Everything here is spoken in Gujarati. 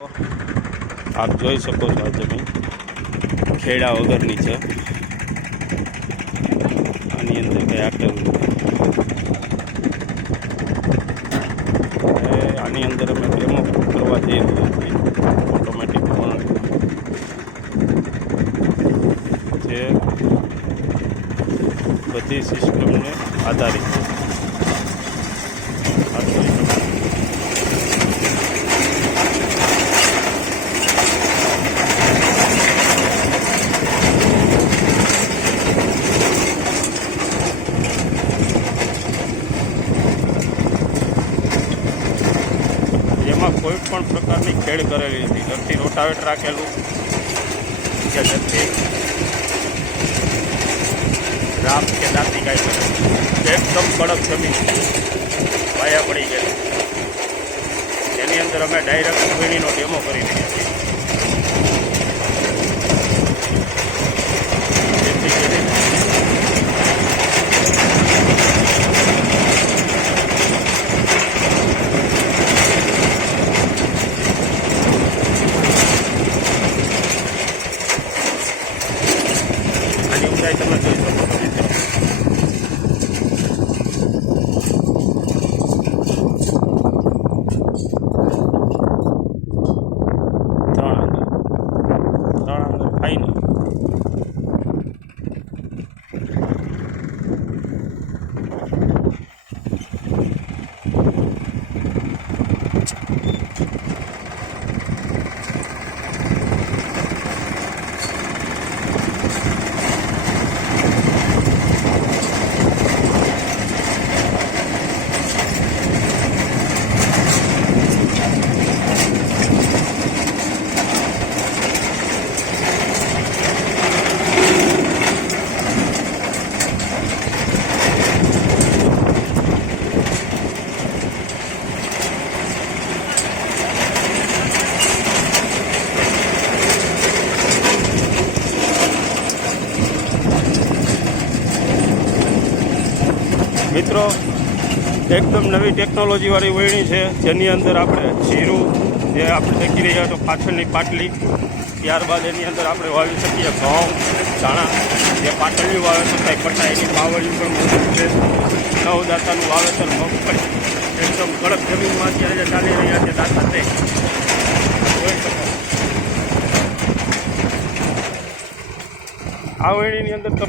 આપ જોઈ શકો છો આ જમીન ખેડા વગરની છે. આની અંદર કંઈ આટેલું આની અંદર અમે ડેમો કરવા જઈ રહ્યા છીએ. ઓટોમેટિક પણ જે બધી સિસ્ટમને આધારિત છે. જેમાં કોઈ પણ પ્રકારની ખેડ કરેલી નથી. ઘરથી રોટાવેટર રાખેલું કે ઘરથી રાપ કે દાંતી કાંઈ કરેલું. એકદમ કડક જમીન વાયા પડી ગયેલી. એની અંદર અમે ડાયરેક્ટ વીણીનો ડેમો કરી રહ્યા છીએ. જેથી કરીને આની ઊંચાઈ તમે જોઈ શકો છો. ત્રણ આંગળ ફાઈનલ. મિત્રો, એકદમ નવી ટેકનોલોજીવાળી વળણી છે, જેની અંદર આપણે જીરું જે આપણે દેખી રહ્યા તો પાછળની પાટલી, ત્યારબાદ એની અંદર આપણે વાવી શકીએ ઘઉં, ચણા, જે પાટલીઓ વાવેતર થાય પટાય એની પાવડી પણ મોટું છે. નવદાતાનું વાવેતર મગફળી એકદમ કડક જમીનમાં અત્યારે જે ચાલી રહ્યા છે દાતા તે જોઈ શકો. આ વળણીની અંદર તમામ